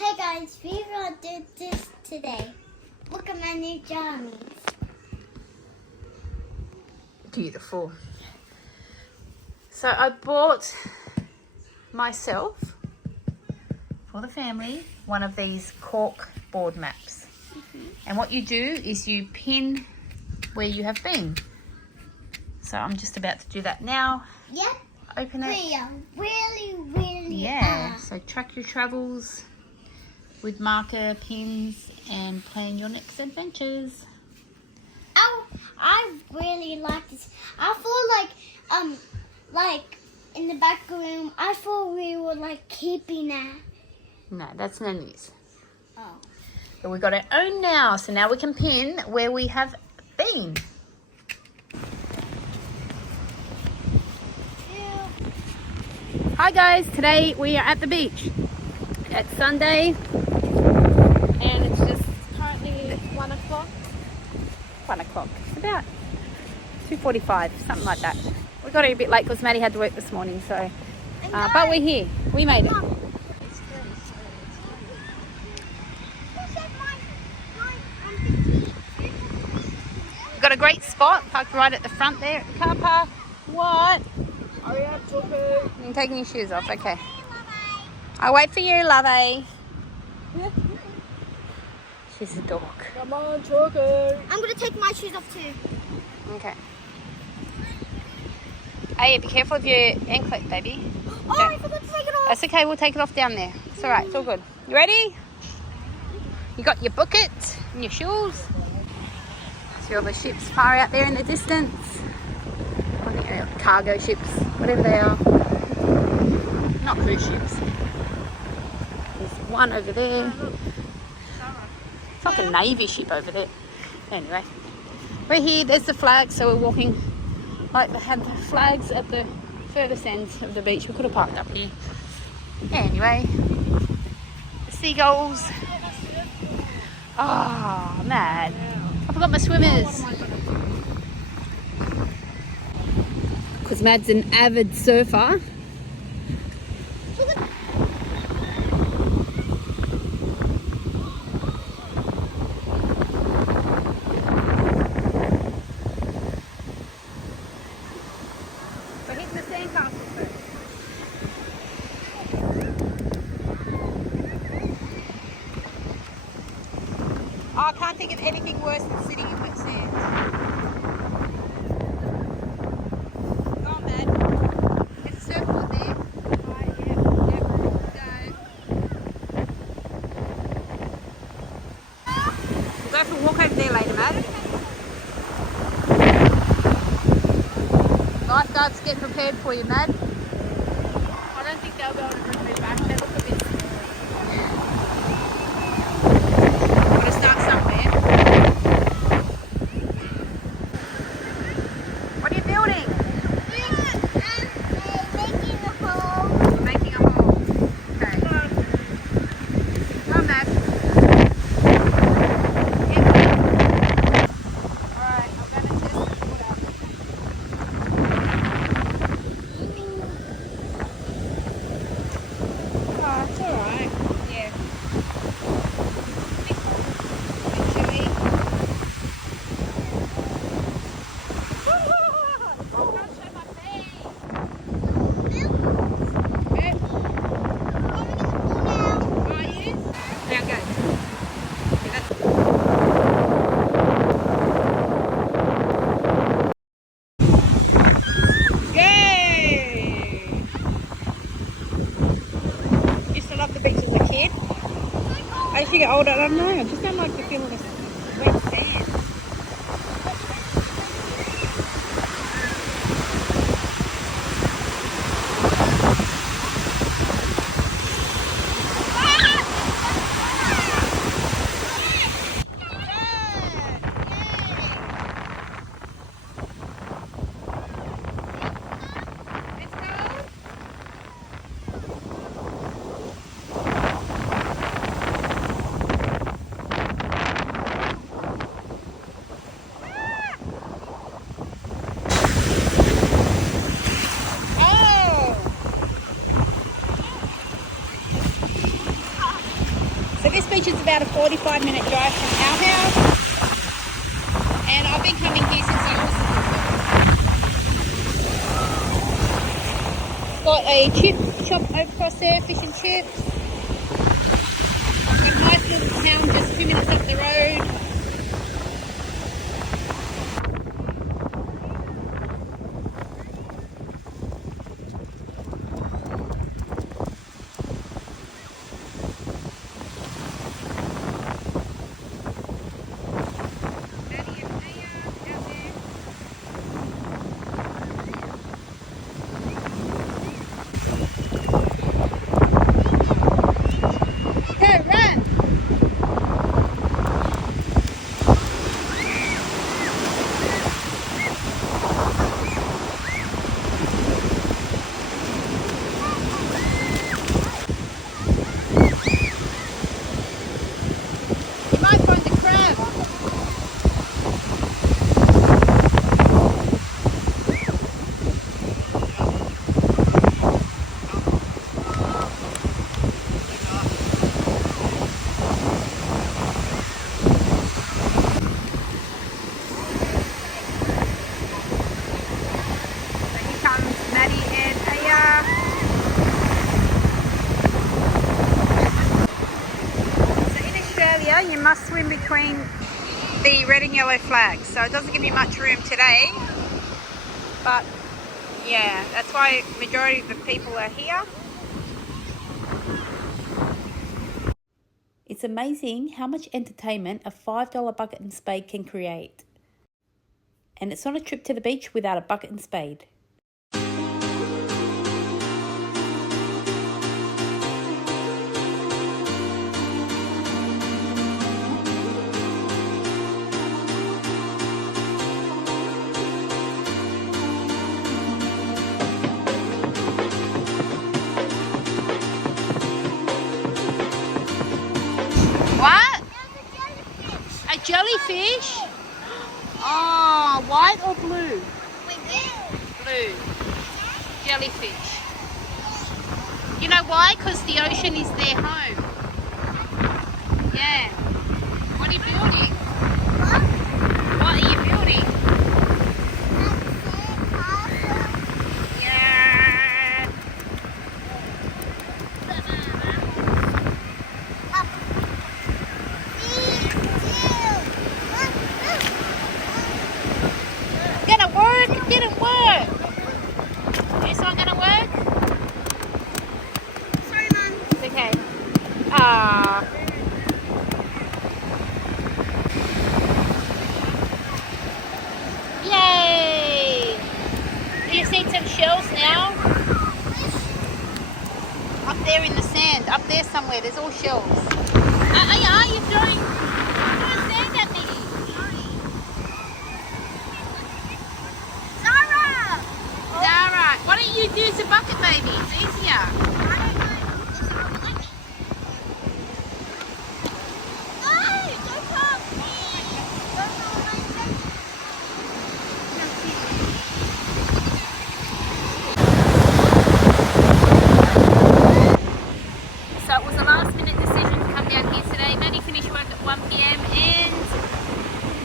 Hey guys, we will do this today. Look at my new jammies. Beautiful. So I bought myself, for the family, one of these cork board maps. And what you do is you pin where you have been. So I'm just about to do that now. Yep. Open it. We are really Yeah, are. so track your travels with marker, pins, and plan your next adventures. Oh, I really like this. I feel like in the back room, I thought we were like keeping that. No, that's no news. Oh. But we've got our own now, so now we can pin where we have been. Hi guys, today we are at the beach. It's Sunday and it's just currently 1 o'clock. 1 o'clock, about 2:45, something like that. We got here a bit late because Maddie had to work this morning, so but we're here. We made it. We've got a great spot parked right at the front there at the car park. What? Hurry up, Choco. You're taking your shoes off, okay. I'll wait for you, Lovey. She's a dog. Come on, Choco. I'm gonna take my shoes off too. Okay. Hey, be careful of your anklet, baby. Oh, I forgot to take it off. That's okay, we'll take it off down there. It's alright, it's all good. You ready? You got your bucket and your shoes. See all the ships far out there in the distance. I think they're cargo ships, whatever they are. Not cruise ships. There's one over there. It's like a navy ship over there. Anyway, we're here. There's the flag, so we're walking. Like they had the flags at the furthest ends of the beach. We could have parked up here. Anyway, the seagulls. Oh, mad. I forgot my swimmers. Because Mad's an avid surfer. We're hitting the sandcastle first. Oh, I can't think of anything worse than sitting in wet sand. Go on, Mad. There's a surfboard there. We'll go for a walk over there later, Mad. Lifeguards get prepared for you, Mad. I don't think they'll be able to bring me back. They look a bit Got to start somewhere. What are you building? Making a hole. We're making a hole. Okay. Come on, Mad. Alright, I'm going to test the water. Oh, it's alright. Yeah. Bit chilly. Now go. Okay, that's Yay! Used to love the beach as a kid. As you get older, I don't know, I just don't like the feel of the wet sand. Let's go. So this beach is about a 45-minute drive from our house. And I've been coming here since I was little. Got a chip shop across there, fish and chips. A nice little town just 2 minutes up the road. You must swim between the red and yellow flags, so it doesn't give you much room today, but yeah, that's why majority of the people are here. It's amazing how much entertainment a $5 bucket and spade can create, and it's not a trip to the beach without a bucket and spade. What? A jellyfish? Oh, white or blue? Blue. Jellyfish. You know why? Because the ocean is their home. Yeah. What are you building? What are you building? Yeah. Gonna work? It didn't work. It's not gonna work? Sorry, Mum. It's okay. Ah. Yay! You see some shells now? Up there in the sand. Up there somewhere. There's all shells. Are you throwing sand at me? Zara, why don't you use a bucket, baby? It's easier. So it was a last minute decision to come down here today. Maddie finished work at 1 p.m. and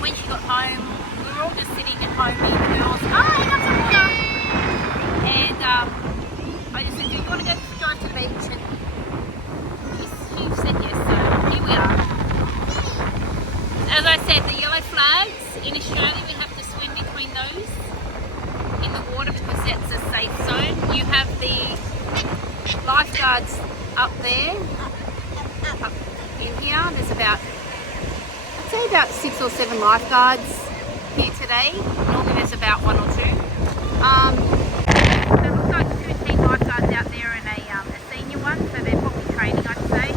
when she got home, we were all just sitting at home being girls. Oh, I got some water! And I just said, do you want to go drive to the beach? And he said yes, so here we are. As I said, the yellow flags in Australia, we have to swim between those in the water because that's a safe zone. You have the lifeguards up there, up in here. There's about, I'd say about 6 or 7 lifeguards here today. Normally there's about 1 or 2. There looks like 2 team lifeguards out there and a senior one, so they're probably training, I'd say.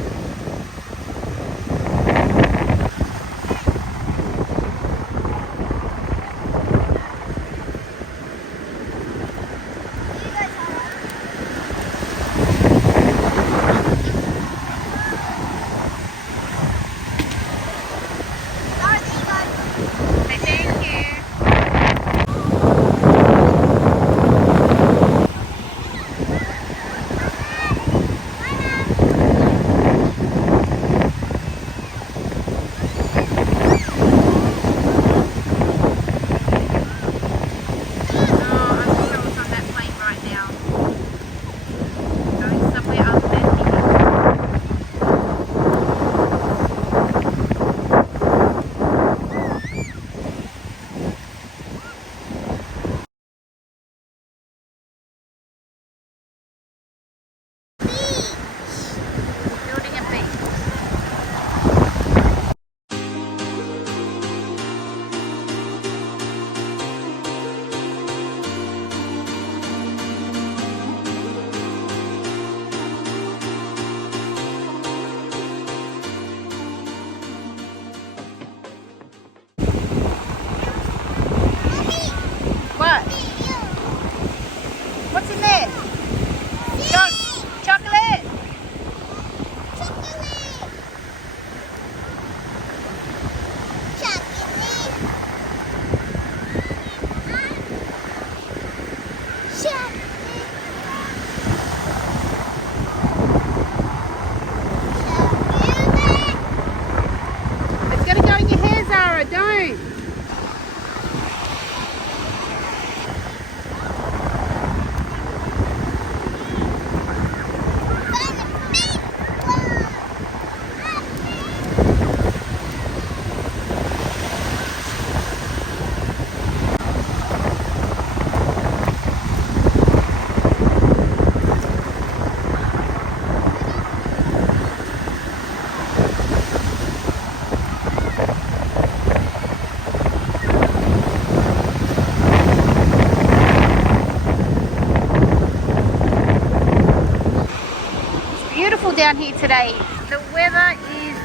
down here today. The weather is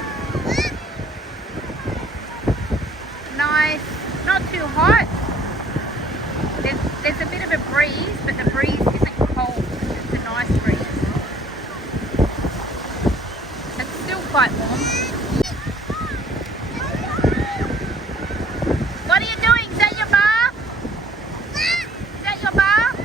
nice, not too hot. There's a bit of a breeze, but the breeze isn't cold. It's a nice breeze. It's still quite warm. What are you doing? Is that your bath? Is that your bath?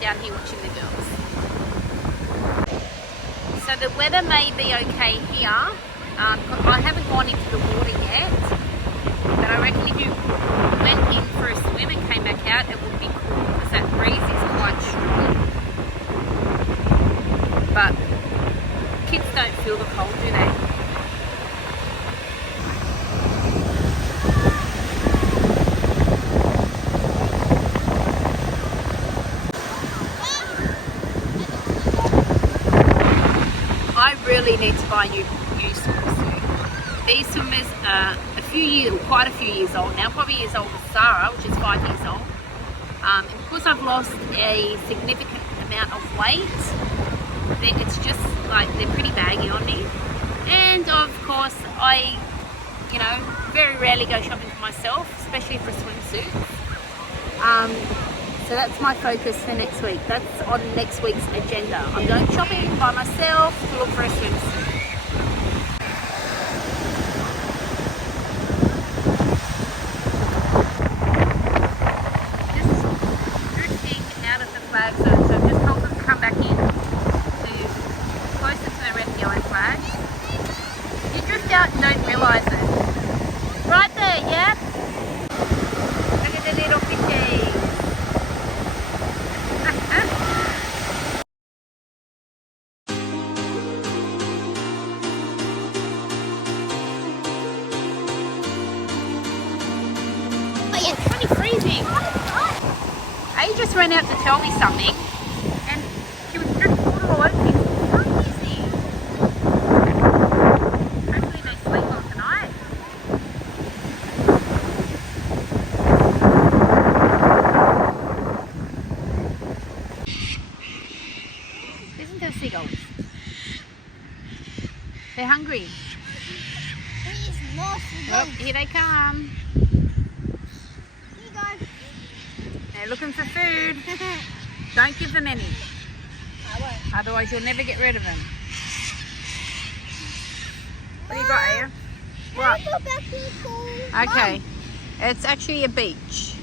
Down here watching the girls. So the weather may be okay here. I haven't gone into the water yet, but I reckon if you went in for a swim and came back out, it would be cool because that breeze is quite strong. But kids don't feel the cold, do they? Really need to buy a new swimsuit. These swimmers are quite a few years old now, probably as old as Sarah, which is 5 years old. And because I've lost a significant amount of weight, it's just like they're pretty baggy on me. And of course, I, very rarely go shopping for myself, especially for swimsuits. So that's my focus for next week. That's on next week's agenda. I'm going shopping by myself to look for a swimsuit. Just drifting out of the flag zone, so I've just told them to come back in to closer to the red and yellow flag. You drift out and don't realise it. Right there, yeah? Look at the little fishy. Freezing. A just ran out to tell me something and she was drifting water all over me. Crazy. Hopefully they sleep well tonight. Listen to the seagulls. They're hungry. Oh, here they come. They're looking for food. Don't give them any. I won't. Otherwise you'll never get rid of them. What do you got, Aya? What? Can I go back to the pool? Okay. It's actually a beach.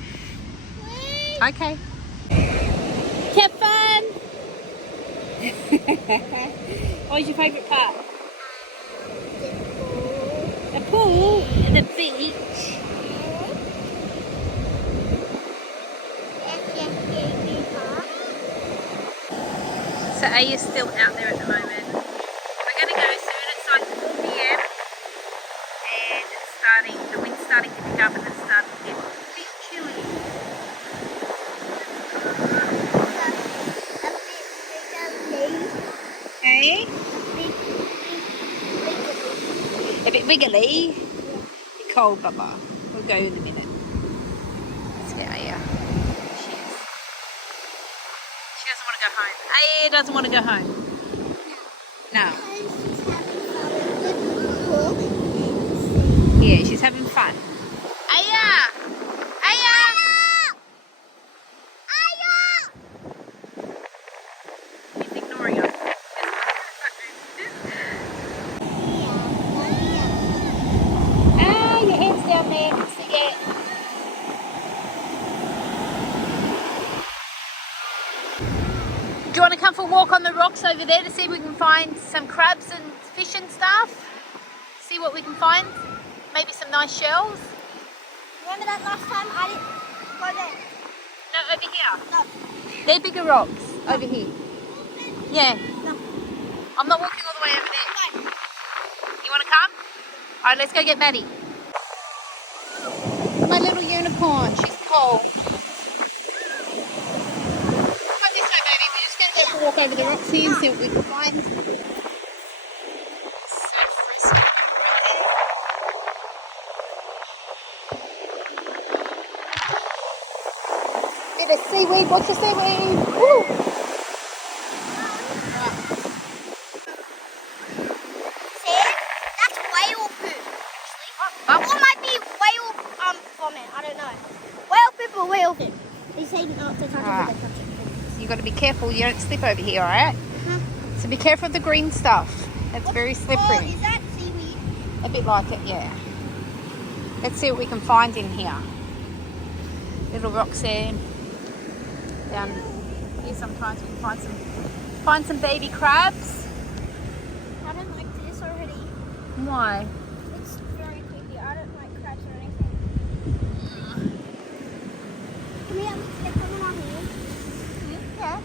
Please? Okay. Have fun! What was your favourite part? The pool, the beach. So Aya's still out there at the moment. We're going to go soon. It's like 4 p.m. and the wind's starting to pick up and it's starting to get a bit chilly. Hey? A bit wiggly. You're cold, Bubba. We'll go in a minute. Let's get Aya. She doesn't want to go home. Aya doesn't want to go home. No. Yeah, she's having fun. Aya! you want to come for a walk on the rocks over there to see if we can find some crabs and fish and stuff? See what we can find? Maybe some nice shells? Remember that last time I didn't go there? No, over here. No. They're bigger rocks over here. Yeah. No. I'm not walking all the way over there. You want to come? All right, let's go get Maddie. My little unicorn. She's cold. Come this way, baby. We're just going to go for a walk over the rocks here and see what we can find. So frisky. Bit of seaweed. Watch the seaweed. Woo! See? That's whale poop, actually. Or it might be whale vomit. I don't know. Whale poop or whale poop? They say not to touch Ah. it, but touch it. You got to be careful. You don't slip over here, all right? So be careful of the green stuff. It's very Oh, slippery. is that seaweed? A bit like it, yeah. Let's see what we can find in here. Little rocks there. Down here sometimes we can find some baby crabs. I don't like this already. Why? It's very creepy. I don't like crabs or anything. Come here, they're coming on here. Yeah.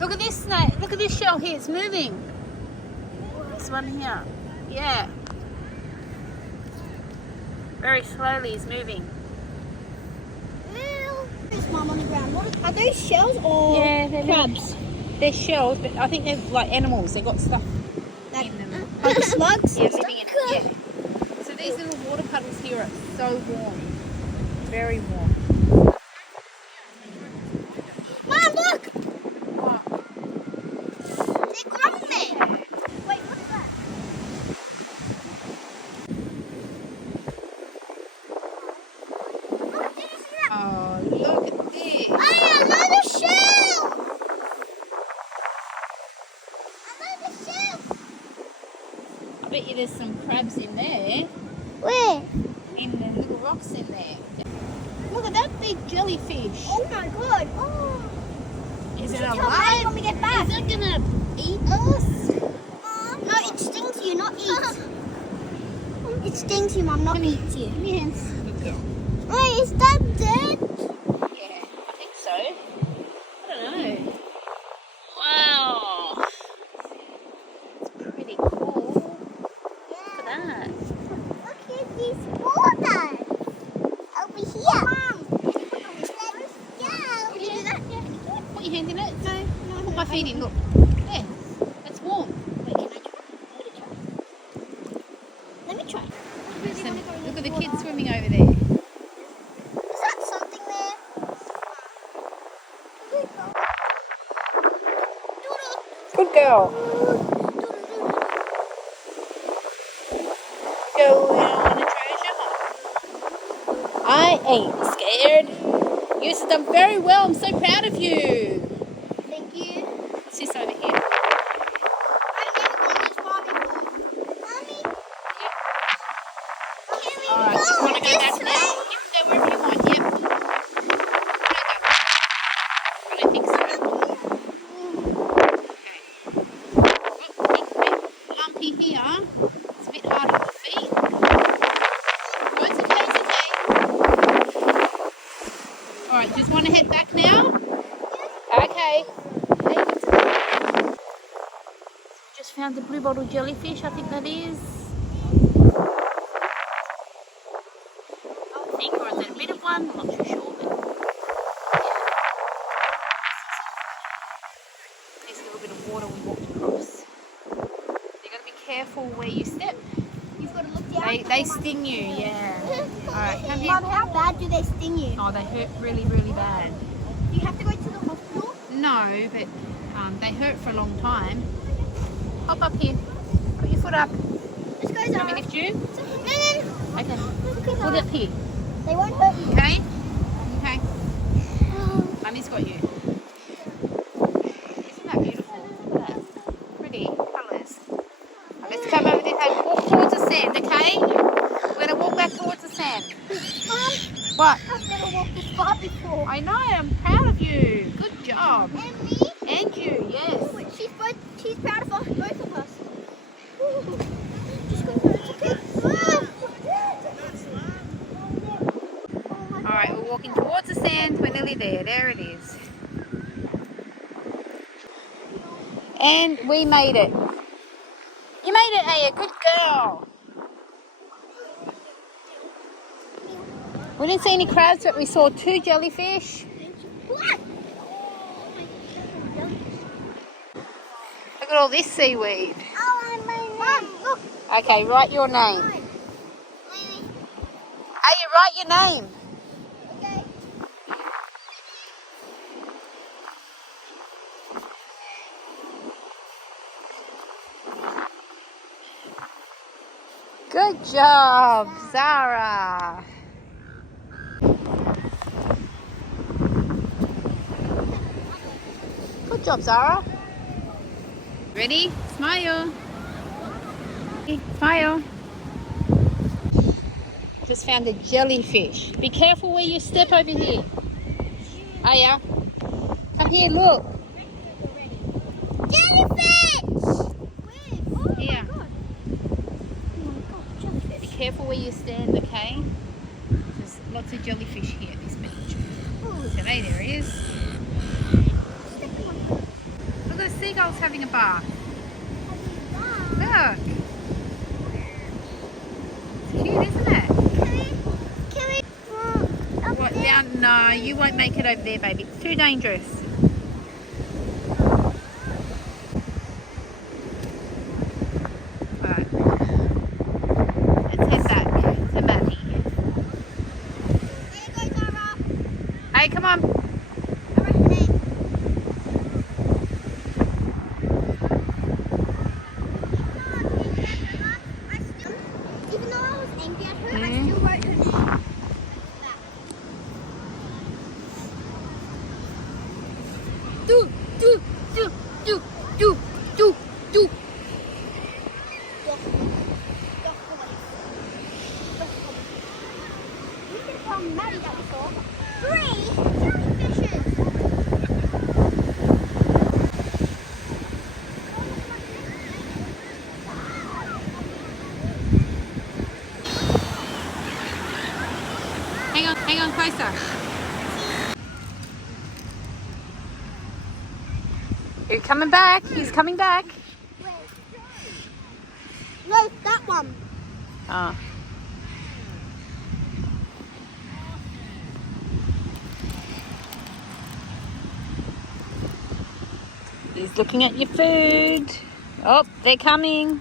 Look at this snake. Look at this shell here. It's moving. This one here. Yeah. Very slowly it's moving. There's mom on the ground. Are those shells or Yeah, they're crabs? They're shells, but I think they're like animals. They've got stuff Like, in them. like slugs? Yeah, living in it. Yeah. So these little water puddles here are so warm. Very warm. Mom, look! Wow. They're growing there. Wait, what's that? Look, did you see that? Oh, look at this. Ah, another shell! Another shell! I bet you there's some crabs in there. Where? In the little rocks in there. Look at that big jellyfish. Oh my god. Oh. Is it Tell Daddy alive? when we get back. Is it gonna eat us? No, it stings you, not eat. It stings you, Mom, not eats you. Give me your hands. Wait, is that dead? Yeah, I think so. I don't know. Wow. It's pretty cool. Look at that. Look at these boulders. Over here. Mom. Let's go. Can you do that? Yeah. Put your hand in it. No, Put my feet in. Look. There. It's warm. Wait, can I try? Let me try. Look at the kids swimming over there. Is that something there? Good girl. Go on a treasure hunt. I ain't scared. You've done very well. I'm so proud of you. Thank you. What's this over here? I've never gone this far before. Mommy? Can we Alright, just want to go back this now? way? You can go wherever you want, yep. I don't think so. Okay. Oh, a bit lumpy here. It's a bit hard on the feet. Oh, it's okay, it's okay. Alright, just want to head back now? Okay. Just found the blue bottle jellyfish, I think that is. I think, or is it a bit of one? I'm not too sure, but yeah. There's a little bit of water we walked across. You got to be careful where you step. You've got to look down. They sting you, yeah. Alright, come here. Mom, how bad do they sting you? Oh, they hurt really, really bad. Do you have to go to the hospital? No, but they hurt for a long time. Hop up here. Put your foot up. Let's go, Let me Zara. lift you. No. Okay. Look at Put that. it up here. They won't hurt you. Okay? Okay. Mummy's got you. Isn't that beautiful? Look at that. Pretty colours. Let's come over this and walk towards the sand, okay? We're going to walk walking back towards the sand. Mom, What? I've never walked this far before. I know, I'm proud of you. Good job. And me? And you, yes. She's proud of us, both of us. Ooh. Just go for it, okay? Alright, we're walking towards the sand. We're nearly there. There it is. And we made it. You made it, Aya. Good girl. We didn't see any crabs, but we saw 2 jellyfish. What? Look at all this seaweed. Oh, I made Mom, look. Okay, write your name. Aya, write your name. Okay. Good job, Zara. Good job, Zara. Ready? Smile. Smile. Just found a jellyfish. Be careful where you step over here. Aya, come here, look. Jellyfish! Here. Be careful where you stand, okay? There's lots of jellyfish here at this beach. So hey, there he is. Look at the seagulls having a bath. Look. It's cute, isn't it? Can we What, down? No, you won't make it over there, baby. It's too dangerous. Right. Let's head back to Maddie. There you go, Zara. Hey, come on. Even though I was angry at her, I still wrote her name. Do, do, do, do, do, do, do. You can tell Maddie that we saw 3 jellyfishes. Hang on closer. He's coming back. He's coming back. No, that one. Oh. He's looking at your food. Oh, they're coming.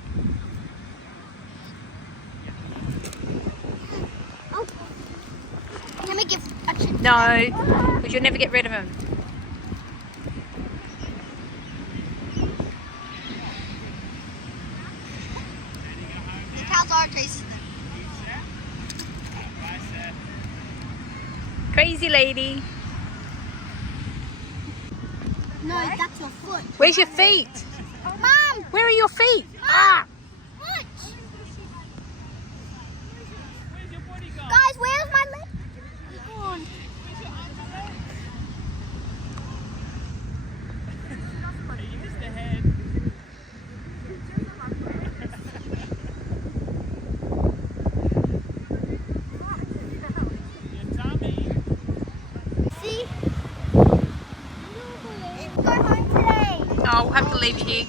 Oh. Let me give a chip. No, because you'll never get rid of them. Look how Zara tastes them. Crazy lady. No, that's your foot. Where's your feet? Mom! Where are your feet? Ah! What? Guys, where's my leg? Gone. See? Go home today. Oh, we'll have to leave you here.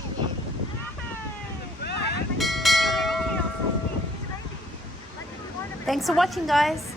Thanks for watching, guys.